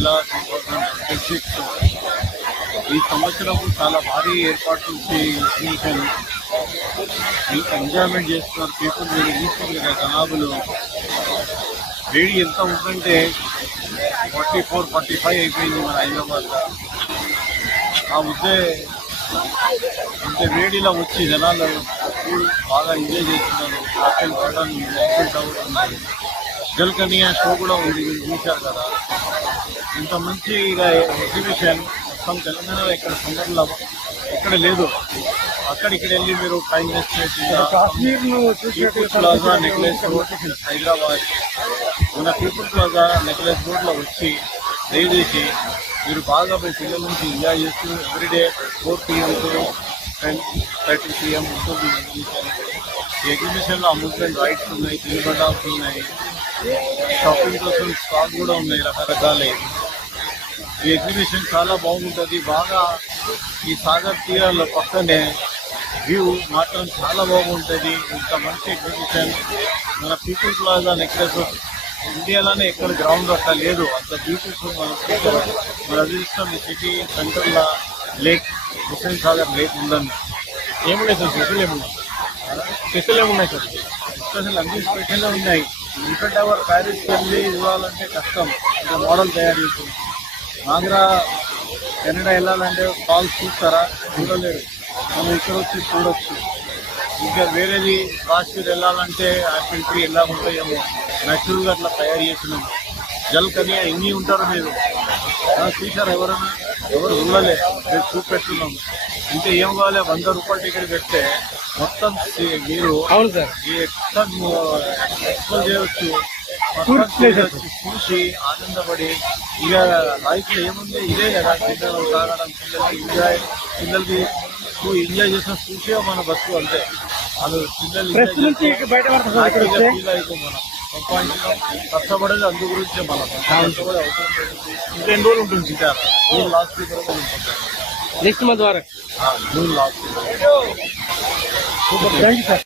నెల 2026 ఈ సంవత్సరం చాలా భారీ ఏర్పాట్లు ఎగ్జిబిషన్ ఎంజాయ్మెంట్ చేస్తున్నారు పీపుల్. మీరు చూస్తుంది కదా జనాభాలు వేడి ఎంత ఉందంటే 44-45 అయిపోయింది మన హైదరాబాద్లో. ఆ ముద్దే అంటే వేడిలో వచ్చి జనాలు బాగా ఎంజాయ్ చేస్తున్నారు. ఆపిల్ గార్డెన్, ఐఫిల్ టవర్ ఉంది, జల్కనియా షో కూడా ఉంది, మీరు చూశారు కదా. ఇంత మంచి ఎగ్జిబిషన్ మొత్తం తెలంగాణలో ఇక్కడ సమ్మర్లో ఎక్కడ లేదు. అక్కడిక్కడ వెళ్ళి మీరు time waste people plaza necklace road Hyderabad మన పీపుల్ ప్లాజా నెక్లెస్ రోడ్లో వచ్చి దయచేసి మీరు బాగా మీ పిల్లల నుంచి ఎంజాయ్ చేస్తూ ఎవ్రీడే 4 PM to 10:30 PM ఉంటుంది ఎగ్జిబిషన్. ఈ ఎగ్జిబిషన్లో అమ్యూజ్మెంట్ రైడ్స్ ఉన్నాయి, తిరుగుబాటు ఉన్నాయి, షాపింగ్ కోసం స్టాక్ కూడా ఉన్నాయి రకరకాల. ఈ ఎగ్జిబిషన్ చాలా బాగుంటుంది. బాగా ఈ సాగర్ తీరాల పక్కనే వ్యూ మాత్రం చాలా బాగుంటుంది. ఇంత మంచి ఎగ్జిబిషన్ మన పీపుల్ ప్లాజా నెక్లెస్ ఇండియాలోనే ఎక్కడ గ్రౌండ్ అట్లా లేదు. అంత బ్యూటిఫుల్ మన అదృష్టం. ఈ సిటీ సెంటర్లో లేక్, హుస్సేన్ సాగర్ లేక్ ఉందండి. ఏమున్నాయి సార్ స్పెషల్? ఏమున్నాయి సార్ స్పెషల్? అన్ని స్పెషల్ ఉన్నాయి. ఈఫెల్ టవర్ ప్యారిస్కి వెళ్ళి ఇవ్వాలంటే కష్టం, ఇంకా మోడల్ తయారు చేస్తుంది. ఆగ్రా కెనడా వెళ్ళాలంటే ఫాల్స్ చూస్తారా? చూడలేరు. మనం ఇక్కడ వచ్చి చూడొచ్చు. ఇంకా వేరేది కాశ్మీర్ వెళ్ళాలంటే యాపిల్ ట్రీ ఎలా ఉంటాయేమో న్యాచురల్గా అట్లా తయారు చేసినాం. జల్కనియా ఎన్ని ఉంటారు మీరు చూసారు? ఎవరు ఉండలే, మీరు చూపెట్టున్నాం. ఇంకా ఏం కావాలి? 100 రూపాయలు టికెట్ పెడితే మొత్తం మీరు ఎక్స్ప్లోర్ చేయవచ్చు, చూసి ఆనందపడి. ఇక లైఫ్ లో ఏముంది ఇదే కదా, తినడం తాగడం, పిల్లలకి ఎంజాయ్ చేసిన చూసే మన బస్సు అంతే. వాళ్ళు పిల్లలు ఫీల్ అయితే మనం సంపాదించడం కష్టపడేది అందు గురించే మనం కష్టపడే అవసరం లేదు. ఇంకెన్ని రోజులు ఉంటుంది సిటారా? జూన్ లాస్ట్ వీక్ వరకు ఉంటుంది. నెక్స్ట్ మంత్ వరకు June last week. Thank you sir.